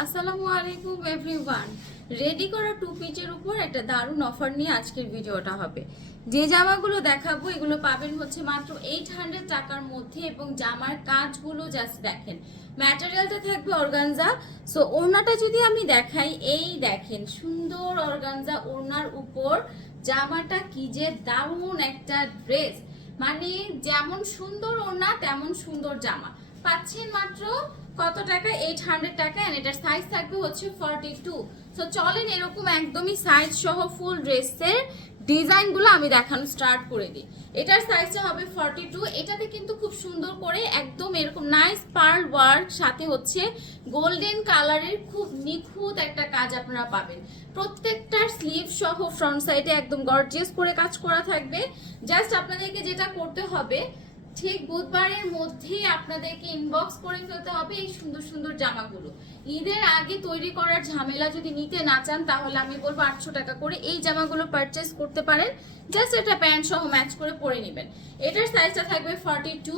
আসসালামু আলাইকুম everyone ready করা টু পিচের উপর একটা দারুণ অফার নিয়ে আজকের ভিডিওটা হবে। যে জামাগুলো দেখাবো, এগুলো পাবেন হচ্ছে মাত্র এইট হান্ড্রেড টাকার মধ্যে এবং জামার কাজগুলো জাস্ট দেখেন। ম্যাটেরিয়ালটা থাকবে অর্গানজা সো ওড়নাটা যদি আমি দেখাই, এই দেখেন সুন্দর অর্গানজা ওড়নার উপর। জামাটা কি যে দারুণ একটা ড্রেস মানে যেমন সুন্দর ওড়না, তেমন সুন্দর জামা। পাচ্ছেন মাত্র কত টাকা? এইট হান্ড্রেড টাকা এন্ড এটার সাইজ থাকবে হচ্ছে ফর্টি টু সো চলেন এরকম একদমই সাইজ সহ ফুল ড্রেসের ডিজাইনগুলো আমি দেখানো স্টার্ট করে দিই। এটার সাইজটা হবে ফর্টি টু এটাতে কিন্তু খুব সুন্দর করে একদম এরকম নাইস পার্ল ওয়ার্ক সাথে হচ্ছে গোল্ডেন কালারের খুব নিখুঁত একটা কাজ আপনারা পাবেন। প্রত্যেকটার স্লিভ সহ ফ্রন্ট সাইডে একদম গর্জিয়াস করে কাজ করা থাকবে। জাস্ট আপনাদেরকে যেটা করতে হবে ঠিক বুধবারের মধ্যেই আপনাদেরকে ইনবক্স করে ফেলতে হবে এই সুন্দর সুন্দর জামাগুলো। ঈদের আগে তৈরি করার ঝামেলা যদি নিতে না চান, তাহলে আমি বলব আটশো টাকা করে এই জামাগুলো পারচেস করতে পারেন। জাস্ট এটা প্যান্ট সহ ম্যাচ করে পরে নেবেন। এটার সাইজটা থাকবে ফর্টি টু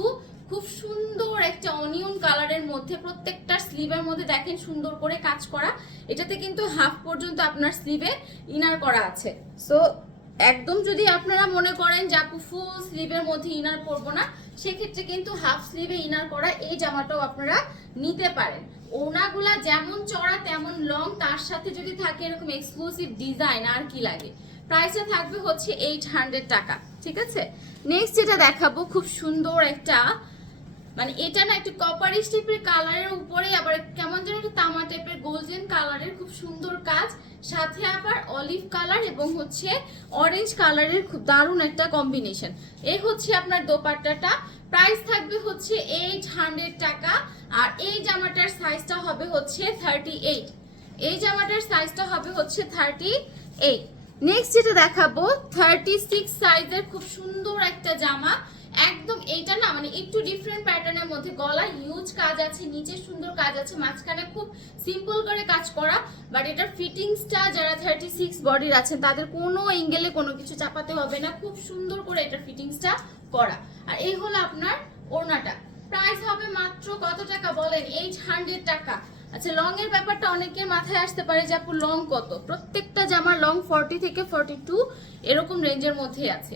খুব সুন্দর একটা অনিয়ন কালারের মধ্যে, প্রত্যেকটা স্লিভের মধ্যে দেখেন সুন্দর করে কাজ করা। এটাতে কিন্তু হাফ পর্যন্ত আপনার স্লিভে ইনার করা আছে। সো একদম যদি আপনারা মনে করেন যে আপু ফুল স্লিভের মধ্যে ইনার পরবো না, সেক্ষেত্রে কিন্তু হাফ স্লিভে ইনার করা এই জামাটাও আপনারা নিতে পারেন। ওনাগুলা যেমন চড়া, তেমন লং তার সাথে যদি থাকে এরকম এক্সক্লুসিভ ডিজাইন আর কি লাগে? প্রাইসটা থাকবে হচ্ছে এইট হান্ড্রেড টাকা, ঠিক আছে? নেক্সট যেটা দেখাবো, খুব সুন্দর একটা মানে এটা না একটু কপারিশ টাইপের কালারের উপরে আবার কেমন যেন একটা তামা টাইপের গোল্ডেন কালারের খুব সুন্দর কাজ। সাথে আবার অলিভ কালার এবং হচ্ছে অরেঞ্জ কালারের খুব দারুণ একটা কম্বিনেশন এই হচ্ছে আপনার দোপাট্টাটা। প্রাইস থাকবে হচ্ছে এইট হান্ড্রেড টাকা। আর এই জামাটার সাইজটা হবে হচ্ছে থার্টি এইট এই জামাটার সাইজটা হবে হচ্ছে থার্টি এইট নেক্সট যেটা দেখাবো থার্টি সিক্স সাইজের খুব সুন্দর একটা জামা। একদম এইটা না মানে একটু ডিফারেন্ট প্যাটার্নের মধ্যে গলা হিউজ কাজ আছে, নিচে সুন্দর কাজ আছে, মাঝখানে খুব সিম্পল করে কাজ করা বাট এটার ফিটিংসটা যারা থার্টি সিক্স বডির আছেন, তাদের কোনো এঙ্গেলে কোনো কিছু চাপাতে হবে না, খুব সুন্দর করে এটার ফিটিংসটা করা। আর এই হলো আপনার ওড়নাটা। প্রাইস হবে মাত্র কত টাকা বলেন? এইট হান্ড্রেড টাকা। আচ্ছা লং এর ব্যাপারটা অনেকের মাথায় আসতে পারে যে আপু লং কত? প্রত্যেকটা জামার লং ফর্টি থেকে ফর্টি টু এরকম রেঞ্জের মধ্যেই আছে।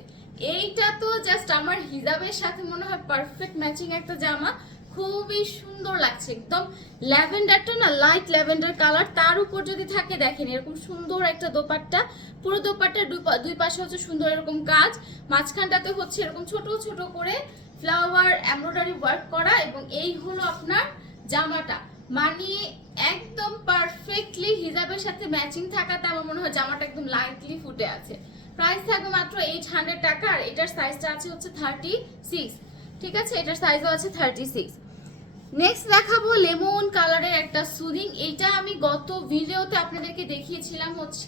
এইটা তো জাস্ট আমার হিজাবের সাথে মনে হয় পারফেক্ট ম্যাচিং একটা জামা। খুবই সুন্দর লাগছে একদম। ল্যাভেন্ডারটা না লাইট ল্যাভেন্ডার কালার তার উপর যদি থাকে দেখেন, এরকম সুন্দর একটা দোপাট্টা। পুরো দোপাট্টার দুই দুই পাশে হচ্ছে সুন্দর এরকম কাজ। মাঝখানটাতে হচ্ছে এরকম ছোট ছোট করে ফ্লাওয়ার এমব্রয়ডারি ওয়ার্ক করা এবং এই হলো আপনার জামাটা। মানে একদম পারফেক্টলি হিজাবের সাথে ম্যাচিং থাকাতে আমার মনে হয় জামাটা একদম লাইটলি ফুটে আছে। প্রাইস থাকবে মাত্র এইট হান্ড্রেড টাকা আর এটার সাইজটা আছে হচ্ছে থার্টি সিক্স ঠিক আছে? এটার সাইজও আছে থার্টি সিক্স নেক্সট দেখাবো লেমন কালারের একটা সুদিং এইটা আমি গত ভিডিওতে আপনাদেরকে দেখিয়েছিলাম হচ্ছে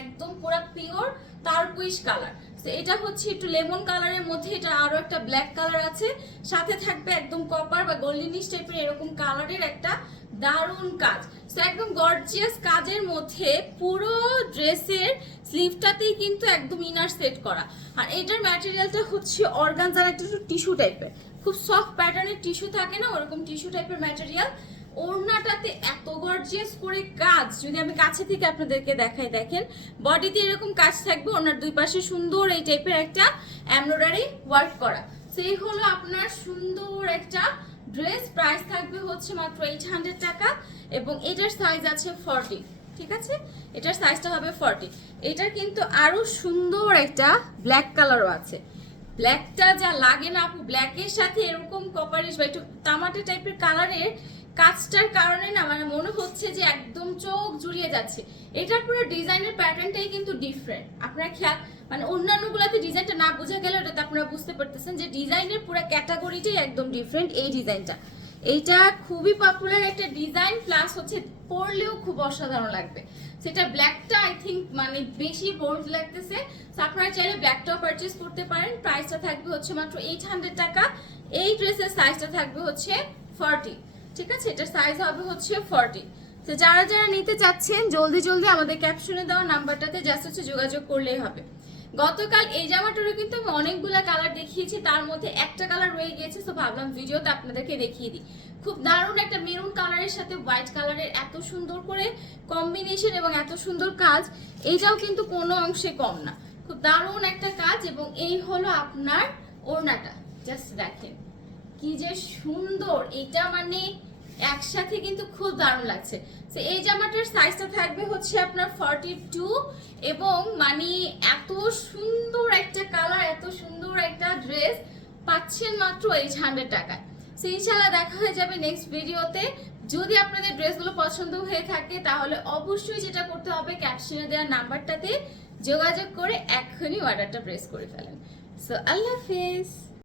একদম পুরো পিওর তারকুইশ কালার তো এটা হচ্ছে একটু লেমন কালারের মধ্যে, এটা আরও একটা ব্ল্যাক কালার আছে। সাথে থাকবে একদম কপার বা গোল্ডেনিশ টাইপের এরকম কালারের একটা দারুণ কাজ। তো একদম গর্জিয়াস কাজের মধ্যে পুরো ড্রেসের স্লিভটাতেই কিন্তু একদম ইনার সেট করা। আর এটার ম্যাটেরিয়ালটা হচ্ছে অর্গানজার একটা টিস্যু টাইপের খুব সফট প্যাটার্নের টিস্যু থাকে না, ওরকম টিস্যু টাইপের ম্যাটেরিয়াল ওড়নাটাতে এত গর্জিয়াস করে কাজ। যদি আমি কাছে থেকে আপনাদেরকে দেখাই, দেখেন বডিতে এরকম কাজ থাকবে ওনার দুই পাশে সুন্দর এই টাইপের একটা এমব্রয়ডারি ওয়ার্ক করা। সেই হলো আপনার সুন্দর একটা ড্রেস প্রাইস থাকবে হচ্ছে মাত্র এইট হান্ড্রেড টাকা এবং এটার সাইজ আছে ফর্টি ঠিক আছে? এটার সাইজটা হবে ফর্টি এটার কিন্তু আরও সুন্দর একটা ব্ল্যাক কালারও আছে। ব্ল্যাকটা যা লাগে না আপু ব্ল্যাকের সাথে এরকম কপারিশ বা একটু তামাটে টাইপের কালারের কাজটার কারণে না মানে মনে হচ্ছে যে একদম চোখ জুড়িয়ে যাচ্ছে। এটার পুরো ডিজাইনের প্যাটার্নটাই কিন্তু ডিফারেন্ট আপনারা খেয়াল মানে অন্যান্যগুলোতে ডিজাইনটা না বোঝা গেলে ওটাতে আপনারা বুঝতে পারতেছেন যে ডিজাইনের পুরো ক্যাটাগরিটাই একদম ডিফারেন্ট এই ডিজাইনটা। এইটা খুবই পপুলার একটা ডিজাইন প্লাস হচ্ছে পরলেও খুব অসাধারণ লাগবে। সেটা ব্ল্যাকটা আই থিঙ্ক মানে বেশি বোল্ড লাগতেছে। আপনারা চাইলে ব্ল্যাকটাও পারচেস করতে পারেন। প্রাইসটা থাকবে হচ্ছে মাত্র এইট হান্ড্রেড টাকা। এই ড্রেসের সাইজটা থাকবে হচ্ছে ফর্টি ঠিক আছে? এটার সাইজ হবে হচ্ছে ফর্টি তো যারা যারা নিতে চাচ্ছেন, জলদি জলদি আমাদের ক্যাপশনে দেওয়া নাম্বারটাতে জাস্ট হচ্ছে যোগাযোগ করলেই হবে। গতকাল এই জামাটারও কিন্তু আমি অনেকগুলা কালার দেখিয়েছি, তার মধ্যে একটা কালার রয়ে গিয়েছে তো ভাবলাম ভিডিওতে আপনাদেরকে দেখিয়ে দিই। খুব দারুণ একটা মেরুন কালারের সাথে হোয়াইট কালারের এত সুন্দর করে কম্বিনেশন এবং এত সুন্দর কাজ এইটাও কিন্তু কোনো অংশে কম না। খুব দারুণ একটা কাজ এবং এই হলো আপনার ওড়নাটা। জাস্ট দেখেন। কি যে সুন্দর। এটা মানে একসাথে কিন্তু খুব দারুণ লাগছে। তো এই জামাটার সাইজটা থাকবে হচ্ছে আপনার ফর্টি টু এবং মানে এত সুন্দর একটা কালার এত সুন্দর একটা ড্রেস পাচ্ছেন মাত্র এইট হান্ড্রেড টাকায়। সো ইনশাল্লাহ দেখা হয়ে যাবে নেক্সট ভিডিওতে যদি আপনাদের ড্রেসগুলো পছন্দ হয়ে থাকে, তাহলে অবশ্যই যেটা করতে হবে ক্যাপশনে দেওয়া নাম্বারটাতে যোগাযোগ করে এক্ষুনি অর্ডারটা প্রেস করে ফেলেন। সো আল্লাহ হাফেজ।